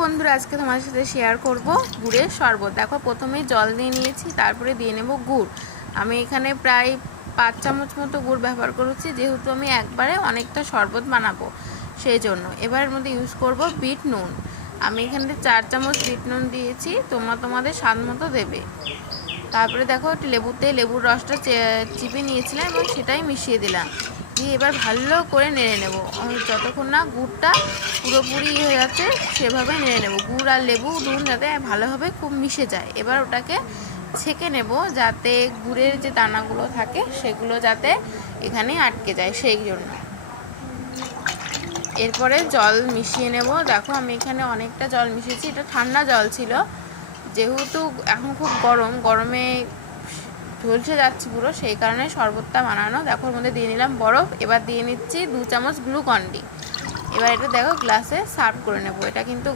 বন্ধুরা, আজকে তোমাদের সাথে শেয়ার করব গুড়ের শরবত। দেখো, প্রথমেই জল দিয়ে নিয়েছি, তারপরে দিয়ে নেব গুড়। আমি এখানে প্রায় 5 চামচ মতো গুড় ব্যবহার করেছি, যেহেতু আমি একবারে অনেকটা শরবত বানাবো সেই জন্য। এবার এর মধ্যে ইউজ করব বিট নুন। আমি এখানে 4 চামচ বিট নুন দিয়েছি, তোমরা তোমাদের স্বাদ মতো দেবে। তারপরে দেখো, একটু লেবুর রসটা চিপে নিয়েছিলাম এবং সেটাই মিশিয়ে দিলাম। দিয়ে এবার ভালো করে নেড়ে নেব, যতক্ষণ না গুড়টা পুরোপুরি হয়ে যাচ্ছে সেভাবে নেড়ে নেব। গুড় আর লেবু নুন যাতে ভালোভাবে খুব মিশে যায়। এবার ওটাকে ছেঁকে নেব, যাতে গুড়ের যে দানাগুলো থাকে সেগুলো যাতে এখানে আটকে যায়, সেই জন্য। এরপরে জল মিশিয়ে নেব। দেখো, আমি এখানে অনেকটা জল মিশিয়েছি, এটা ঠান্ডা জল ছিল, যেহেতু এখন খুব গরমে ঝলসে যাচ্ছে পুরো, সেই কারণে শরবতটা বানানো। দেখো, ওর মধ্যে দিয়ে নিলাম বরফ। এবার দিয়ে নিচ্ছি 2 চামচ গ্লুকন ডি। এবার এটা দেখো গ্লাসে সার্ভ করে নেব। এটা কিন্তু